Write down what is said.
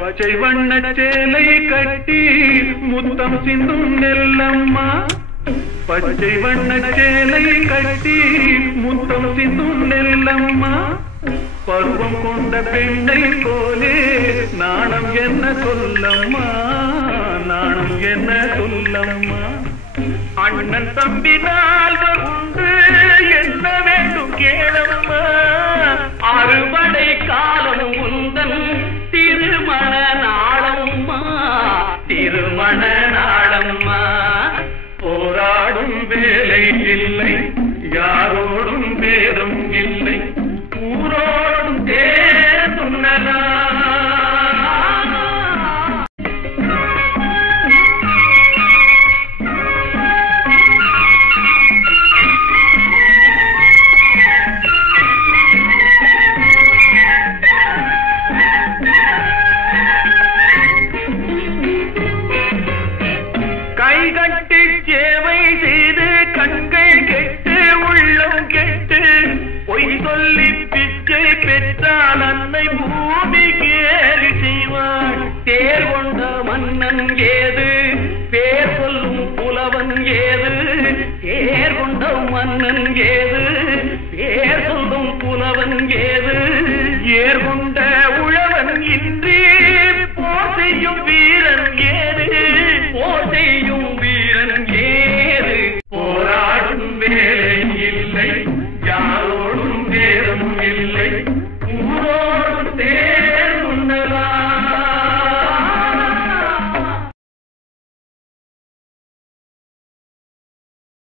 பச்சை வண்ண சேலை கட்டி முத்தம் சிந்தும் நெல்லம்மா, பச்சை வண்ண சேலை கட்டி முத்தம் சிந்தும் நெல்லம்மா, பருவம் கொண்ட பெண்ணை போலே நாணம் என்ன சொல்லம்மா, நாணம் என்ன சொல்லம்மா. அண்ணன் தம்பி நால்வர் உண்டு என்ன வேண்டும் கேளம்மா, அறுவடை காலம் உந்தன் திருமண நாளம்மா, திருமண நாளம்மா. போராடும் வேலை இல்லை, யாரோடும் பேரும் இல்லை, ஊரோடும் தேர்ந்துள்ளதா. கைகட்டி சேவை செய்து கண்கள் கெட்டு உள்ளம் கெட்டு பொய் சொல்லி பிச்சை பெற்றால் அன்னை பூமி கேலி செய்வாள். தேர் கொண்ட மன்னன் ஏது, பேர் சொல்லும் புலவன் ஏது, தேர் கொண்ட மன்னன் ஏது, பேர் சொல்லும் புலவன் ஏது, ஏர் கொண்ட